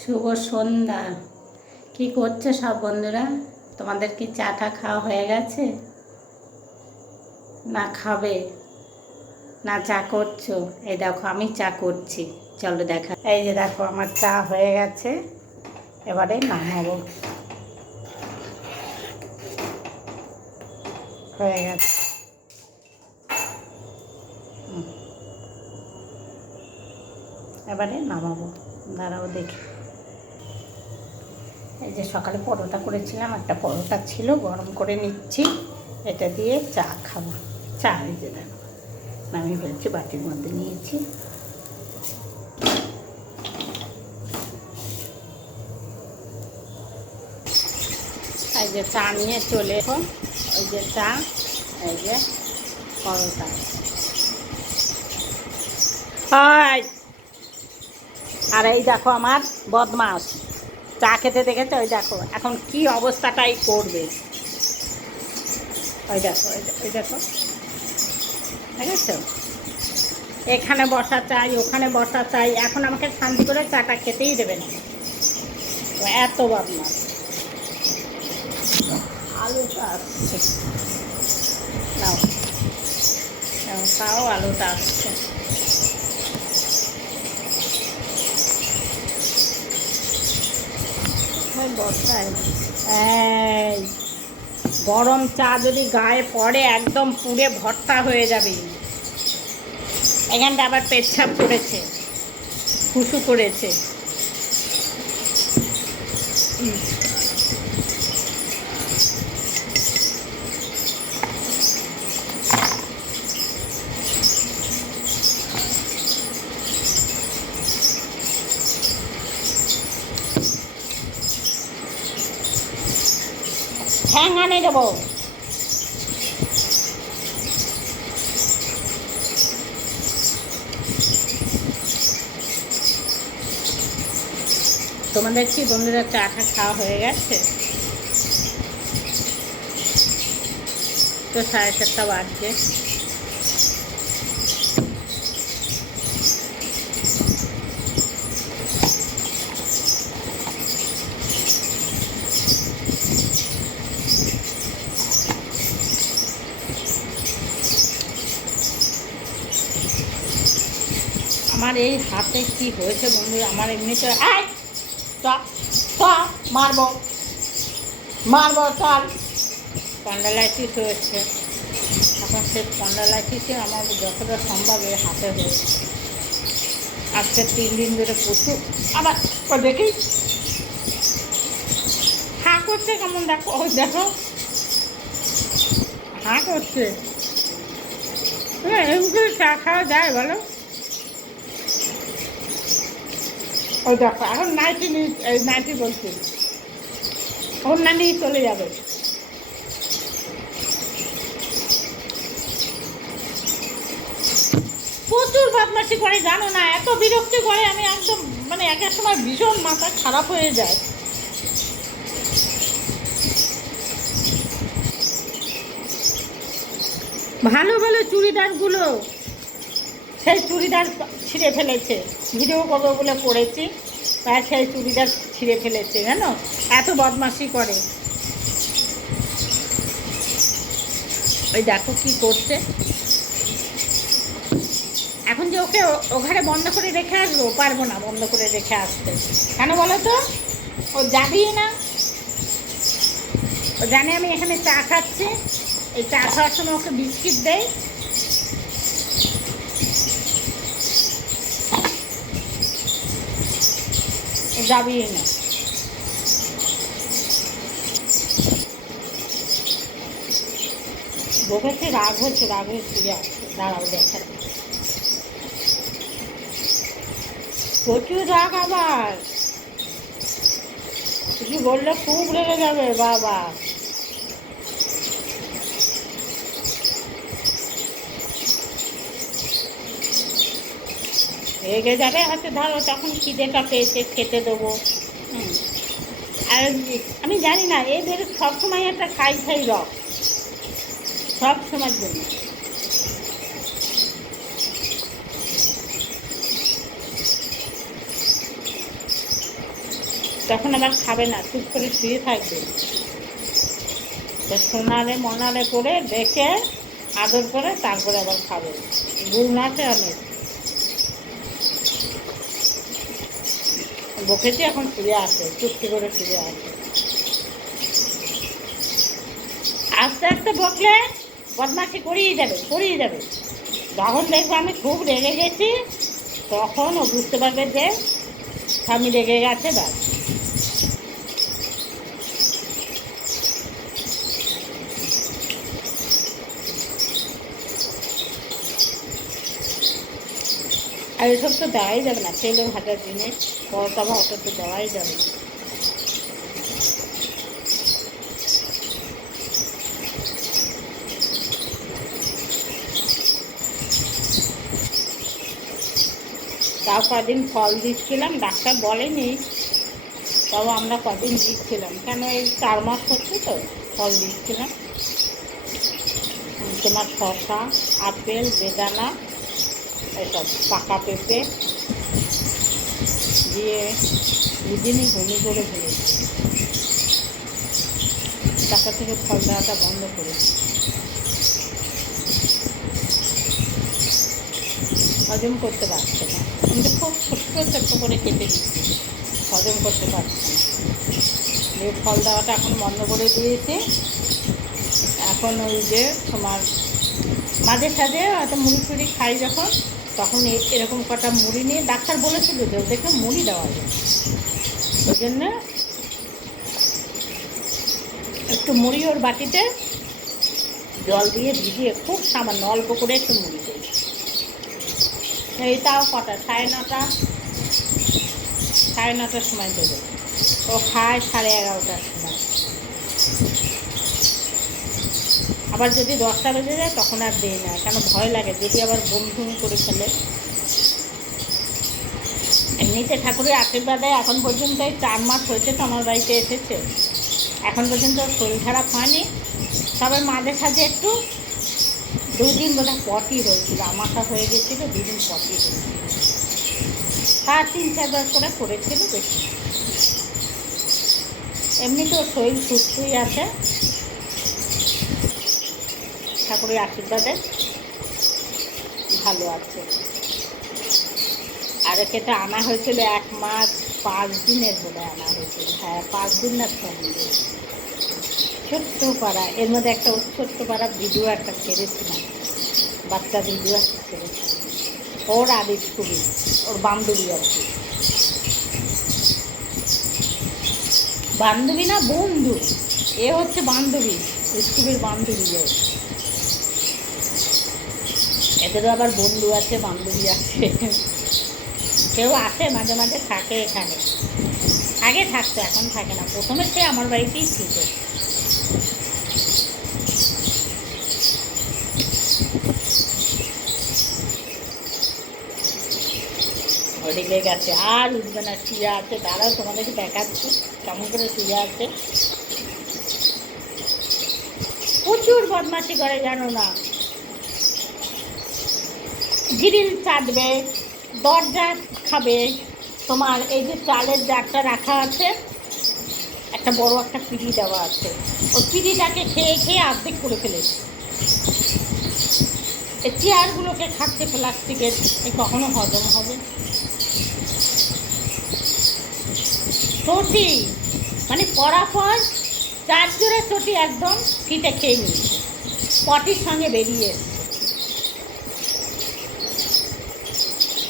শুভ সন্ধ্যা। কি করছে সব বন্ধুরা? তোমাদের কি চা টা খাওয়া হয়ে গেছে, না খাবে, না চা করছো? এই দেখো আমি চা করছি, চলো দেখা। এই যে দেখো আমার চা হয়ে গেছে, এবারে নামাবো। হয়ে গেছে, এবারে নামাবো, দাঁড়াও দেখি। এই যে সকালে পরোটা করেছিলাম, একটা পরোটা ছিল, গরম করে নিচ্ছি, এটা দিয়ে চা খাবো। চা এই যে দেখো নামিয়ে ফেলছি, বাটির মধ্যে নিয়েছি। এই যে চা নিয়ে চলে এসো, ওই যে চা, এই যে পরোটা। আর এই দেখো আমার বদমাস চা খেতে দেখেছো, ওই দেখো এখন কি অবস্থাটাই করবে। ওই দেখো, ওই দেখো দেখেছো, এখানে বসা চাই, ওখানে বসা চাই, এখন আমাকে শান্তি করে চাটা খেতেই দেবে না, এত বদমাস। আলুটা আসছে, নাও খাও, আলুটা আসছে। বসাই, এই গরম চা যদি গায়ে পড়ে একদম পুড়ে ভর্তা হয়ে যাবে। এখানটা আবার পেচ্ছাপ করেছে, ফুসু করেছে। ঠ্যাং আনে দেবো। তোমাদের কি বন্ধুরা চাটা খাওয়া হয়ে গেছে? তো 7:30 বাজছে। আমার এই হাতে কি হয়েছে বন্ধুরা, আমার এমনিতে মারবো মারবো, চল। স্পন্ডালাইটিস হয়েছে, এখন সেই স্পন্ডালাইটিসে আমার যতটা সম্ভব এই হাতে হয়েছে। আজকে 3 দিন ধরে প্রচুর। আবার দেখি হাঁ করছে কেমন, দেখো ওই দেখো হাঁ করছে। এমনি চা খাওয়া যায় বলো? ওই দেখো এখন নাইটি বলছি, ওর নানি চলে যাবে। প্রচুর বদমাশি করে জানো না, এত বিরক্তি করে, আমি একদম মানে এক এক সময় ভীষণ মাথা খারাপ হয়ে যায়। ভালো ভালো চুড়িদারগুলো সেই চুড়িদার ছিঁড়ে ফেলেছে, ভিডিও করবো বলে পড়েছি, তাই সেই চুড়িদার ছিঁড়ে ফেলেছে জানো, এত বদমাশি করে। ওই দেখো কি করছে। এখন যে ওকে ওখানে বন্ধ করে রেখে আসবো, পারবো না বন্ধ করে রেখে আসতে। কেন বলো তো? ও যাবেই না, ও জানে আমি এখানে চা খাচ্ছি, এই চা খাওয়ার সময় ওকে বিস্কিট দেয়, ও যাবেই না। বকেছে, রাগ হচ্ছে, দাঁড়াও দেখা, প্রচুর রাগ। আবার কিছু বললে খুব রেগে যাবে বাবা। রেগে যাবে হয়তো, ধরো তখন খিদেটা পেয়েছে, খেতে দেবো। আর আমি জানি না, এদের সবসময় একটা খাই রক, সব সময়ের জন্য। তখন আবার খাবে না, চুপ করে শুয়ে থাকবে। তো সোনারে মনারে করে ডেকে আদর করে তারপরে আবার খাবে। গুণ আছে অনেক। বকেছি, এখন ফিরে আসে, চুপটি করে ফিরে আসে। আস্তে আস্তে বকলে বদমাশি করিয়ে যাবে। যখন দেখবে আমি খুব রেগে গেছি, তখন ও বুঝতে পারবে যে স্বামী রেগে গেছে। ব্যাস। আর এসব তো দেওয়াই যাবে না, তেলে ভাজার জিনিস, পরোটা বা অত তো দেওয়াই যাবে না। তাও কদিন ফল দিচ্ছিলাম, ডাক্তার বলেনি, তাও আমরা কদিন দিচ্ছিলাম। কেন এই 4 মাস হচ্ছে তো ফল দিচ্ছিলাম। তোমার শসা, আপেল, বেদানা, এসব পাকা পেঁপে দিয়ে দুদিনই বমি করে ফেলেছি। টাকা থেকে ফল দেওয়াটা বন্ধ করেছি। হজম করতে পারছে না, কিন্তু খুব ছোট্ট করে কেটে দিচ্ছি, হজম করতে পারছে না। এই ফল দেওয়াটা এখন বন্ধ করে দিয়েছে। এখন ওই যে তোমার মাঝে সাঝে হয়তো মুড়ি টুড়ি খাই যখন, তখন এরকম কটা মুড়ি নিয়ে, ডাক্তার বলেছিল যে ওদেরকে মুড়ি দেওয়া যায়, ওই জন্য একটু মুড়ি ওর বাটিতে জল দিয়ে ভিজিয়ে খুব সামান্য অল্প করে একটু মুড়ি দিই। এইটাও কটা 9:30 সময় দেবে। ও খায় 11:30টার সময়। আবার যদি 10টা বেজে যায় তখন আর দেই না, কেন ভয় লাগে যদি আবার বমি করে ফেলে। এমনিতে ঠাকুরের আশীর্বাদে এখন পর্যন্ত 4 মাস হয়েছে তো আমার বাড়িতে এসেছে, এখন পর্যন্ত শরীর খারাপ হয়নি। তবে মাঝে সাঝে একটু 2 দিন বোধহয় পটি হয়েছিল, আমাশা হয়ে গেছিলো, 2 দিন পটি হয়েছিল। তার 3-4 বার করে করেছিল, বেশি। এমনি তো শরীর সুস্থই আছে ঠাকুরের আশীর্বাদে, ভালো আছে। আর একে আনা হয়েছিল 1 মাস 5 দিনের বলে আনা হয়েছিল। হ্যাঁ, 5 দিন না 6 দিন। ছোট্ট পাড়া, এর মধ্যে একটা ছোট্ট পাড়া ভিডিও একটা ছেড়েছিলাম, বাচ্চা ভিডিও একটা ছেড়েছিলাম। ওর আর স্কুবি, ওর বান্ধবী আর কি, বান্ধবী না বন্ধু, এ হচ্ছে বান্ধবী, স্কুবির বান্ধবী। এদেরও আবার বন্ধু আছে, বান্ধবী আছে। কেউ আসে মাঝে মাঝে, থাকে এখানে। আগে থাকতো, এখন থাকে না। প্রথমে সে আমার বাড়িতেই ছিল। ওদিকে গেছে, আর উঠবে না, শুয়ে আছে। দাঁড়াও, তোমাদেরকে দেখাচ্ছি কেমন করে শুয়ে আছে। প্রচুর বদমাশি করে, জানো না। গ্রিল চাটবে, দরজা খাবে। তোমার এই যে চালের জারটা রাখা আছে, একটা বড় একটা পিঁড়ি দেওয়া আছে, ওই পিঁড়িটাকে খেয়ে খেয়ে অর্ধেক করে ফেলেছে। এই চেয়ারগুলোকে খাচ্ছে প্লাস্টিকের, কখনো হজম হবে? চটি মানে পরাপর 4 জোড়া চটি একদম ফিটে খেয়ে নিয়েছে, পটির সঙ্গে বেরিয়ে এসছে।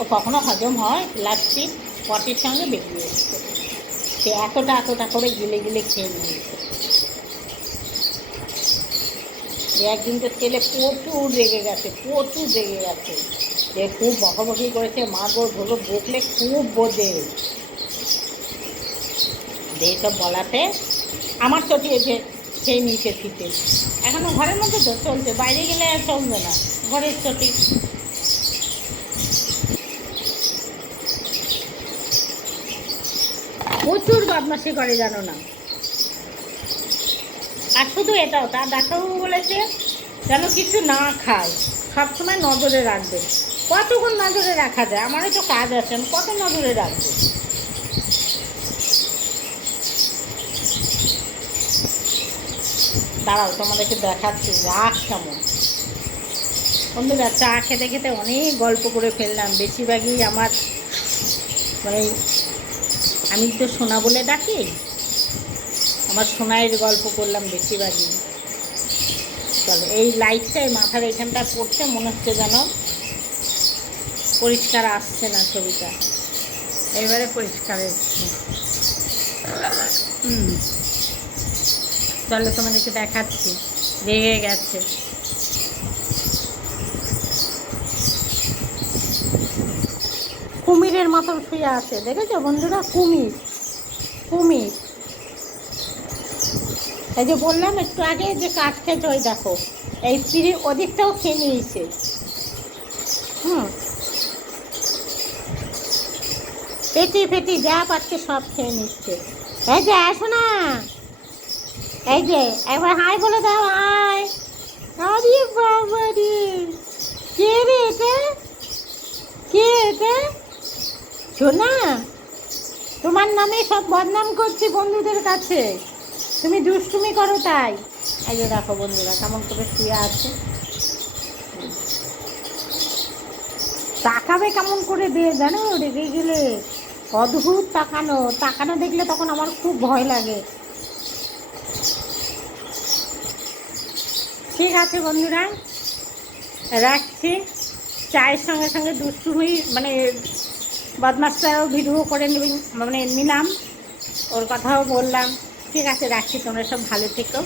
ও কখনো হজম হয়? প্লাস্টিক পটির সঙ্গে বেরিয়ে এসছে। সে এতটা করে গিলে গিলে খেয়ে নিয়েছে। একদিন তো ছেলে প্রচুর রেগে গেছে, যে খুব বকাবকি করেছে। মা ধরো বকলে খুব বোঝে, এইসব বলাতে আমার চটি এসে খেয়ে নিয়েছে ফিতে। এখনো ঘরের মধ্যে তো চলছে, বাইরে গেলে আর চলবে না, ঘরের চটি। প্রচুর বদমাশি করে, জানো না। আর শুধু এটাও, তার ডাক্তারবাবু বলেছে যেন কিছু না খায়, সবসময় নজরে রাখবে। কতক্ষণ নজরে রাখা যায়? আমারও তো কাজ আছে, আমি কত নজরে রাখবো? দাঁড়াও তোমাদেরকে দেখাচ্ছি রাগ কেমন। বন্ধুরা চা খেতে খেতে অনেক গল্প করে ফেললাম, বেশিরভাগই আমার মানে আমি তো সোনা বলে ডাকি, আমার সোনাইয়ের গল্প করলাম বেশিরভাগই। চলো, এই লাইটটাই মাথার এখানটা পড়তে মনে হচ্ছে যেন পরিষ্কার আসছে না ছবিটা, এবারে পরিষ্কার এসছে। চলো তোমাদেরকে দেখাচ্ছি, রেগে গেছে। কুমিরের মতন শুয়ে আছে, দেখেছো বন্ধুরা? কুমির কুমির এই যে বললাম একটু আগে যে কাঠ খেতে, ওই দেখো এই পিড়ির ওদিকটাও খেয়ে নিয়েছে। পেটি পেটি যা পাচ্ছে সব খেয়ে নিচ্ছে। এই যে আসো না, এই যে একবার হাই বলে দাও, হাই। আরে বাবা রে, কে রে এটা? কে এটা? শোনা, তোমার নামে সব বদনাম করছি বন্ধুদের কাছে, তুমি দুষ্টুমি করো তাই। এই যে দেখো বন্ধুরা কেমন করে শুয়ে আছে, তাকাবে কেমন করে দিয়ে জানো, রেগে গেলে অদ্ভুত তাকানো, তাকানো দেখলে তখন আমার খুব ভয় লাগে। ঠিক আছে বন্ধুরা, রাখছি। চায়ের সঙ্গে সঙ্গে দুষ্টুমি মানে বদমাশটাও ভিডিও করে নিলাম, ওর কথাও বললাম। ঠিক আছে, রাখছি, তোমরা সব ভালো থেকো।